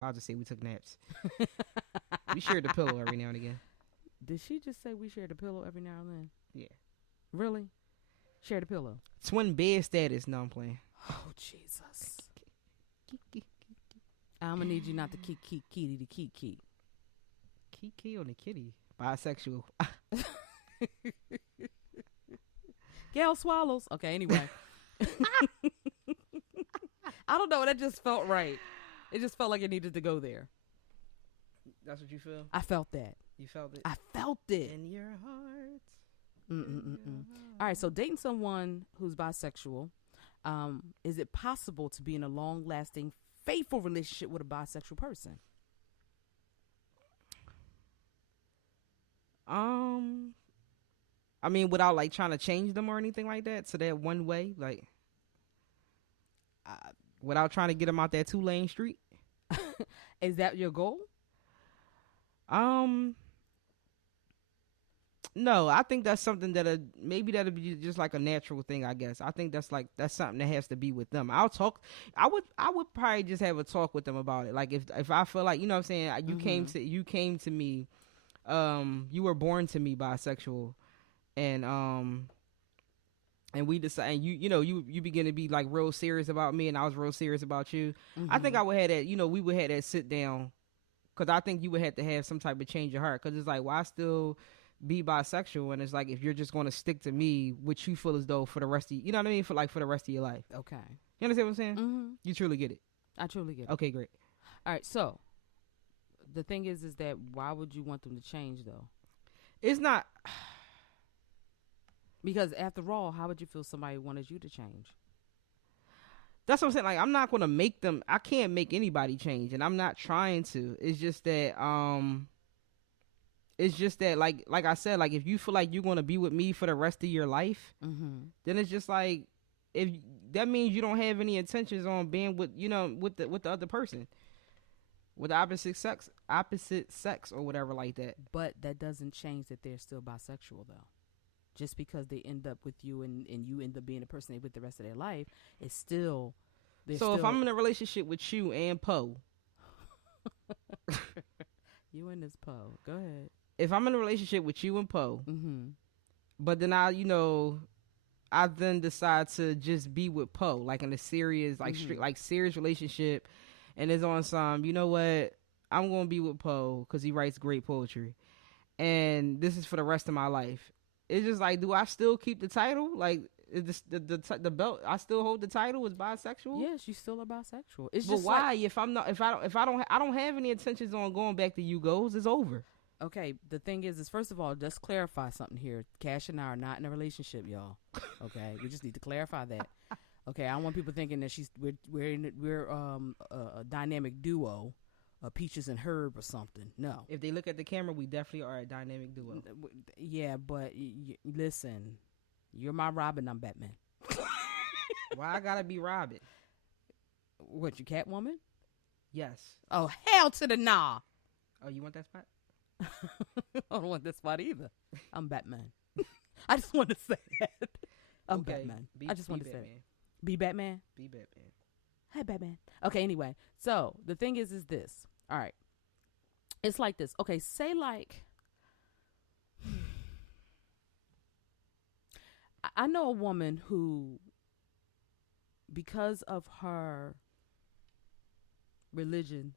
I'll just say we took naps. We shared the pillow every now and again. Did she just say we shared a pillow every now and then? Yeah. Really? Shared a pillow? Twin bed status. No, I'm playing. Oh, Jesus. I'm going to need you not to keep kitty to keep. Kiki on the kitty. Bisexual. Gail swallows. Okay, anyway. I don't know. That just felt right. It just felt like it needed to go there. That's what you feel? I felt that. You felt it? I felt it. In your heart. All right, so dating someone who's bisexual, is it possible to be in a long-lasting, faithful relationship with a bisexual person? I mean, without like trying to change them or anything like that, so that one way, like, without trying to get them out that 2-lane street. Is that your goal? No, I think that's something that maybe that'll be just like a natural thing. I guess I think that's something that has to be with them. I would probably just have a talk with them about it. Like if I feel like, you know what I'm saying, you came to me, you were born to me bisexual, and we decide, and you begin to be like real serious about me, and I was real serious about you. I think I would have that, we would have that sit down, because I think you would have to have some type of change of heart, because it's like, why still be bisexual, and it's like, if you're just going to stick to me, which you feel as though for the rest of, you know what I mean, for the rest of your life. Okay. You understand what I'm saying? Mm-hmm. You truly get it. I truly get it. Okay, great. All right, so the thing is that why would you want them to change, though? It's not, because after all, how would you feel somebody wanted you to change? that's what I'm saying. Like, I'm not going to make them, I can't make anybody change, and I'm not trying to. It's just that, like I said, like, if you feel like you're going to be with me for the rest of your life, then it's just like, if that means you don't have any intentions on being with, with the other person, with the opposite sex or whatever like that. But that doesn't change that they're still bisexual, though. Just because they end up with you and you end up being the person they with the rest of their life, it's still. So if I'm in a relationship with you and Poe, you and this Poe, go ahead. If I'm in a relationship with you and Poe, but then I then decide to just be with Poe, like in a serious, like strict, like serious relationship, and it's on some, you know what, I'm gonna be with Poe because he writes great poetry, and this is for the rest of my life. It's just like, do I still keep the title? Like, is the belt? I still hold the title as bisexual. Yes, you still are bisexual. It's but just why? Like, if I don't have any intentions on going back to you goes, it's over. Okay, the thing is first of all, just clarify something here. Cash and I are not in a relationship, y'all. Okay, we just need to clarify that. Okay, I don't want people thinking that we're a dynamic duo. Peaches and Herb or something. No. If they look at the camera, we definitely are a dynamic duo. Yeah, but listen, you're my Robin, I'm Batman. Why I gotta be Robin? What, you Catwoman? Yes. Oh, hell to the nah. Oh, you want that spot? I don't want that spot either. I'm Batman. I just want to say that. I'm Batman. I just want to say that. Be Batman? Be Batman. Hi, Batman. Okay, anyway. So, the thing is this. All right. It's like this. Okay, say like, I know a woman who, because of her religion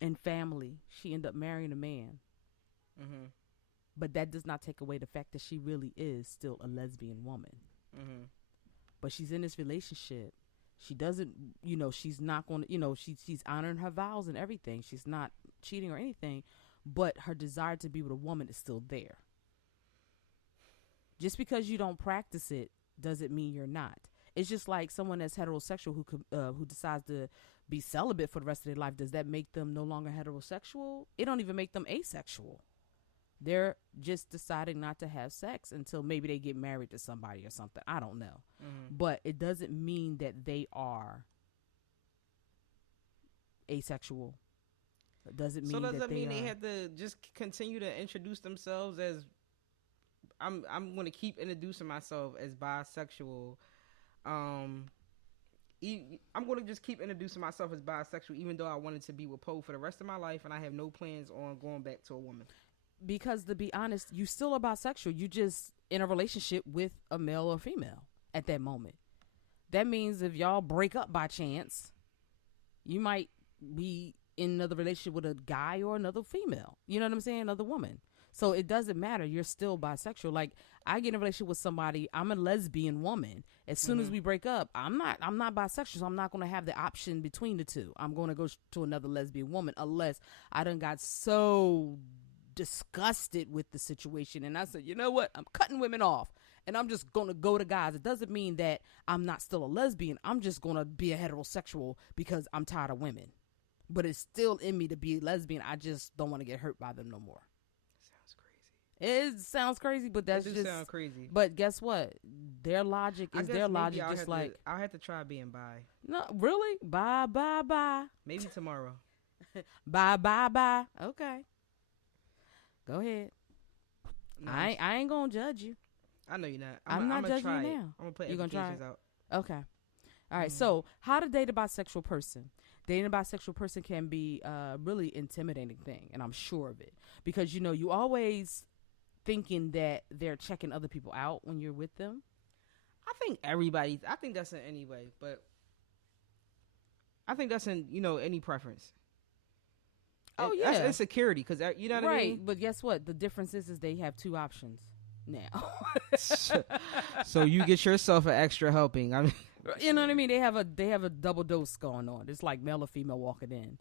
and family, she ended up marrying a man. But that does not take away the fact that she really is still a lesbian woman. But she's in this relationship. She doesn't, she's not going to, she's honoring her vows and everything. She's not cheating or anything, but her desire to be with a woman is still there. Just because you don't practice it doesn't mean you're not. It's just like someone that's heterosexual who decides to be celibate for the rest of their life. Does that make them no longer heterosexual? It don't even make them asexual. They're just deciding not to have sex until maybe they get married to somebody or something. I don't know. But it doesn't mean that they are asexual. It doesn't mean does that mean they have to just continue to introduce themselves as I'm going to keep introducing myself as bisexual, I'm going to just keep introducing myself as bisexual, even though I wanted to be with Poe for the rest of my life, and I have no plans on going back to a woman. Because to be honest, you still are bisexual. You just in a relationship with a male or female at that moment. That means if y'all break up by chance, you might be in another relationship with a guy or another female. You know what I'm saying? Another woman. So it doesn't matter. You're still bisexual. Like, I get in a relationship with somebody. I'm a lesbian woman. As soon as we break up, I'm not bisexual. So I'm not going to have the option between the two. I'm going to go to another lesbian woman unless I done got so disgusted with the situation. And I said, you know what? I'm cutting women off. And I'm just going to go to guys. It doesn't mean that I'm not still a lesbian. I'm just going to be a heterosexual because I'm tired of women. But it's still in me to be a lesbian. I just don't want to get hurt by them no more. It sounds crazy, but that's just sound crazy. But guess what? Their logic is their logic. Just like I'll have to try being bi. No, really? Bye. Maybe tomorrow. Bye. Okay, go ahead. No, I ain't gonna judge you. I know you're not. I'm not judging you now. I'm gonna put you gonna try it? out. Okay. All right. So, how to date a bisexual person? Dating a bisexual person can be a really intimidating thing, and I'm sure of it because you always thinking that they're checking other people out when you're with them. I think that's in any way, but I think that's in any preference. Oh yeah, that's insecurity because you know what I mean. Right, but guess what? The difference is they have two options now. So you get yourself an extra helping. I mean, you know what I mean? They have a double dose going on. It's like male or female walking in.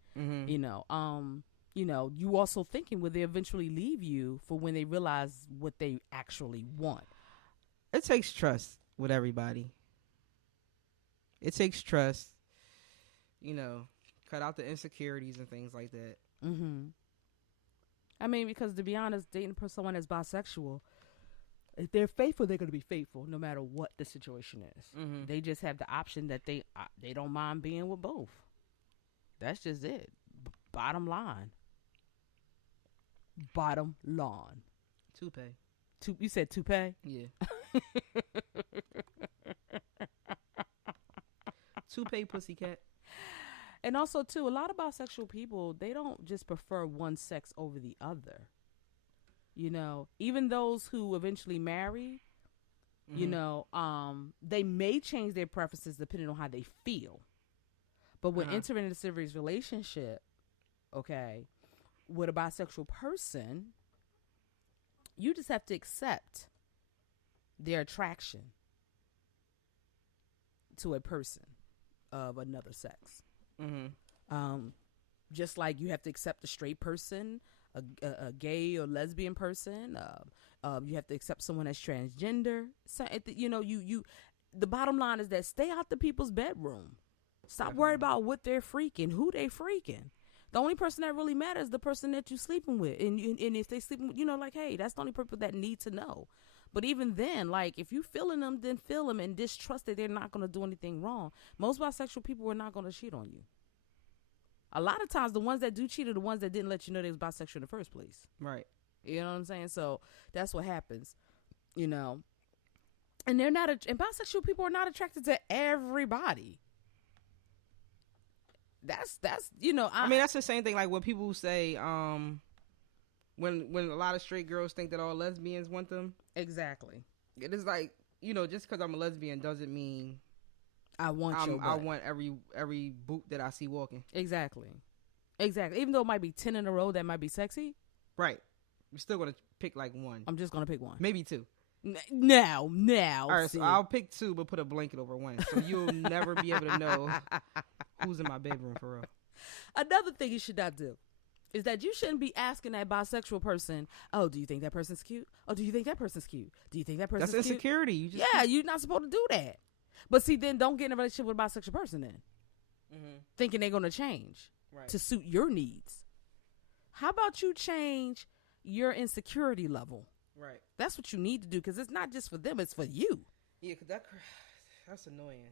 You also thinking will they eventually leave you for when they realize what they actually want. It takes trust with everybody. It takes trust. Cut out the insecurities and things like that. I mean, because to be honest, dating someone that's bisexual, if they're faithful, they're going to be faithful no matter what the situation is. They just have the option that they don't mind being with both. That's just it. Bottom line. Toupee. You said toupee? Yeah. Toupee pussycat. And also, too, a lot of bisexual people, they don't just prefer one sex over the other. Even those who eventually marry, they may change their preferences depending on how they feel. But when entering a serious relationship, okay, with a bisexual person, you just have to accept their attraction to a person of another sex. Just like you have to accept a straight person, a gay or lesbian person. You have to accept someone that's transgender. So, the bottom line is that stay out the people's bedroom. Stop worrying about what they're freaking, who they freaking. The only person that really matters is the person that you're sleeping with. And if they sleeping, hey, that's the only people that need to know. But even then, like, if you feeling them, then feel them and distrust that they're not going to do anything wrong. Most bisexual people are not going to cheat on you. A lot of times, the ones that do cheat are the ones that didn't let you know they was bisexual in the first place. Right. You know what I'm saying? So that's what happens, And they're not, and bisexual people are not attracted to everybody. That's I mean, that's the same thing. Like when people say, when a lot of straight girls think that all lesbians want them. Exactly. It is like, just because I'm a lesbian doesn't mean I want your butt. I want every boot that I see walking. Exactly. Even though it might be 10 in a row that might be sexy. Right. You're still going to pick like one. I'm just going to pick one. Maybe two. Now. All right, so I'll pick two, but put a blanket over one. So you'll never be able to know who's in my bedroom for real. Another thing you should not do is that you shouldn't be asking that bisexual person, oh, do you think that person's cute? Oh, do you think that person's cute? Do you think that person's cute? That's insecurity. You're not supposed to do that. But see, then don't get in a relationship with a bisexual person then. Thinking they're going to change to suit your needs. How about you change your insecurity level? Right. That's what you need to do because it's not just for them, it's for you. Yeah, because that's annoying.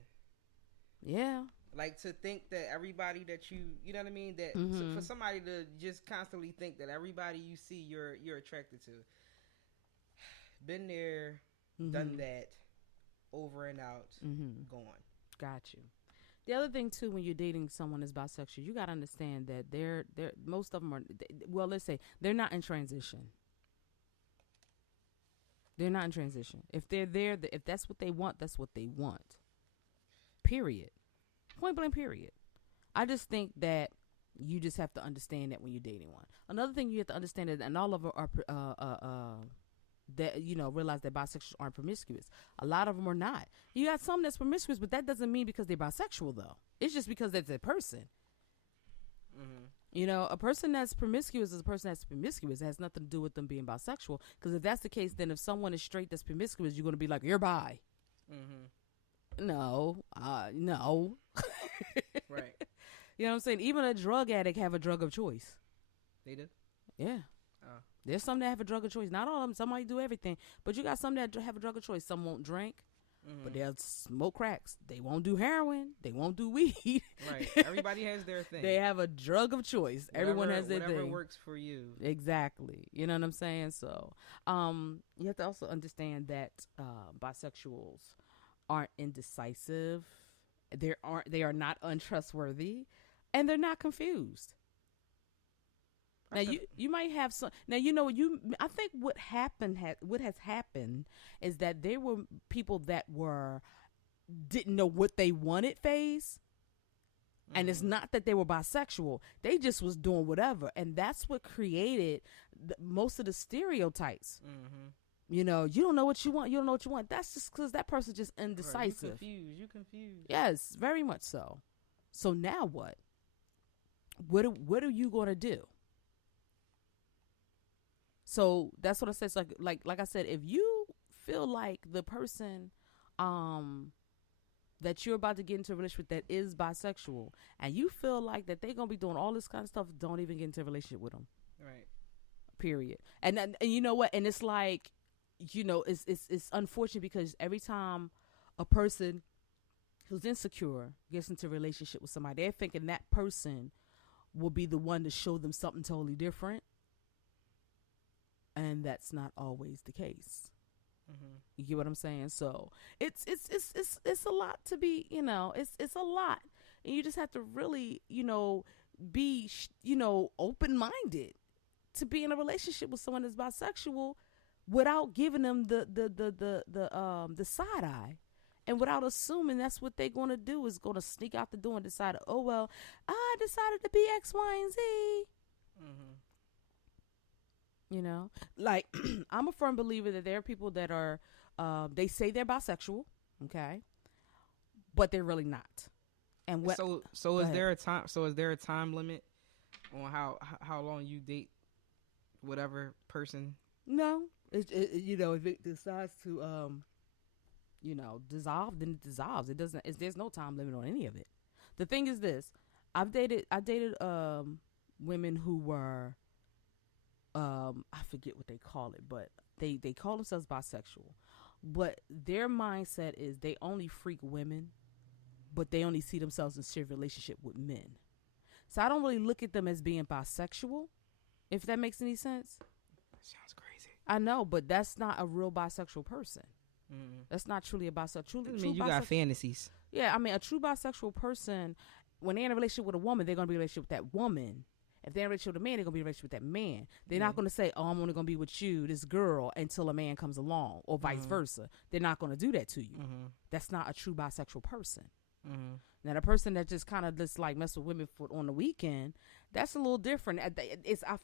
Yeah. Like to think that everybody that you know what I mean? That for somebody to just constantly think that everybody you see you're attracted to. Been there, done that, over and out, gone. Got you. The other thing too, when you're dating someone that's bisexual, you gotta understand that they're most of them are. Well, let's say they're not in transition. They're not in transition. If they're there, if that's what they want, that's what they want. Period. Point blank. Period. I just think that you just have to understand that when you're dating one. Another thing you have to understand is, and all of them are that realize that bisexuals aren't promiscuous. A lot of them are not. You got some that's promiscuous, but that doesn't mean because they're bisexual though. It's just because that's a person. Mm-hmm. A person that's promiscuous is a person that's promiscuous. It has nothing to do with them being bisexual. Because if that's the case, then if someone is straight that's promiscuous, you're going to be like, you're bi. Mm-hmm. No. Right. You know what I'm saying? Even a drug addict have a drug of choice. They do? Yeah. Oh. There's some that have a drug of choice. Not all of them. Somebody do everything. But you got some that have a drug of choice. Some won't drink, but they'll smoke cracks. They won't do heroin. They won't do weed. Right. Everybody has their thing. They have a drug of choice. Everyone has their thing. Whatever works for you. Exactly. You know what I'm saying? So you have to also understand that bisexuals aren't indecisive. They are not untrustworthy. And they're not confused. Now you might have some. Now I think what has happened is that there were people that didn't know what they wanted phase, and it's not that they were bisexual. They just was doing whatever, and that's what created most of the stereotypes. Mm-hmm. You don't know what you want. You don't know what you want. That's just because that person's just indecisive. You confused. Yes, very much so. So now what? What are you going to do? So that's what I said. It's like I said, if you feel like the person that you're about to get into a relationship with that is bisexual, and you feel like that they're going to be doing all this kind of stuff, don't even get into a relationship with them. Right. Period. And you know what? And it's like, it's unfortunate because every time a person who's insecure gets into a relationship with somebody, they're thinking that person will be the one to show them something totally different. And that's not always the case. Mm-hmm. You get what I'm saying? So it's a lot to be, it's a lot. And you just have to really, be, open-minded to be in a relationship with someone that's bisexual without giving them the side eye. And without assuming that's what they're going to do, is going to sneak out the door and decide, oh, well, I decided to be X, Y, and Z. Mm-hmm. Like, I'm a firm believer that there are people that are, they say they're bisexual, okay, but they're really not. And what? So is there a time? So is there a time limit on how long you date whatever person? No, if it decides to dissolve, then it dissolves. It doesn't. There's no time limit on any of it. The thing is this: I dated women who were, I forget what they call it, but they call themselves bisexual, but their mindset is they only freak women, but they only see themselves in serious relationship with men. So I don't really look at them as being bisexual, if that makes any sense. That sounds crazy. I know, but that's not a real bisexual person. Mm-hmm. That's not truly a bisexual. I mean, you got fantasies. Yeah, I mean, a true bisexual person, when they're in a relationship with a woman, they're going to be in a relationship with that woman. If they're in a relationship with a man, they're going to be in a relationship with that man. They're not going to say, oh, I'm only going to be with you, this girl, until a man comes along, or vice versa. They're not going to do that to you. Mm-hmm. That's not a true bisexual person. Mm-hmm. Now, the person that just kind of just like mess with women on the weekend, that's a little different. I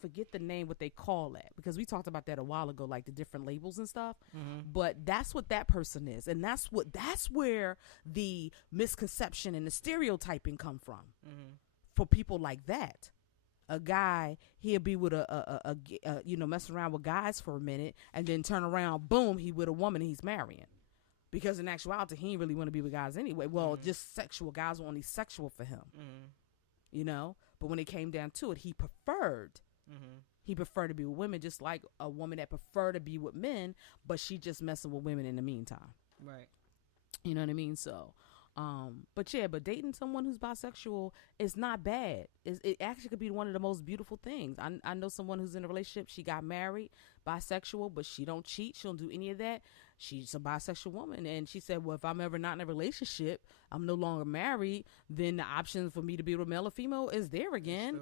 forget the name, what they call that, because we talked about that a while ago, like the different labels and stuff. Mm-hmm. But that's what that person is, and that's where the misconception and the stereotyping come from. Mm-hmm. For people like that, a guy, he'll be with a messing around with guys for a minute, and then turn around, boom, he with a woman he's marrying. Because in actuality, he didn't really want to be with guys anyway. Well, just sexual. Guys were only sexual for him. Mm-hmm. But when it came down to it, he preferred to be with women, just like a woman that preferred to be with men, but she just messing with women in the meantime. Right. You know what I mean? So, but dating someone who's bisexual is not bad. It actually could be one of the most beautiful things. I know someone who's in a relationship. She got married, bisexual, but she don't cheat. She don't do any of that. she's a bisexual woman. And she said, well, if I'm ever not in a relationship, I'm no longer married, then the option for me to be with male or female is there again.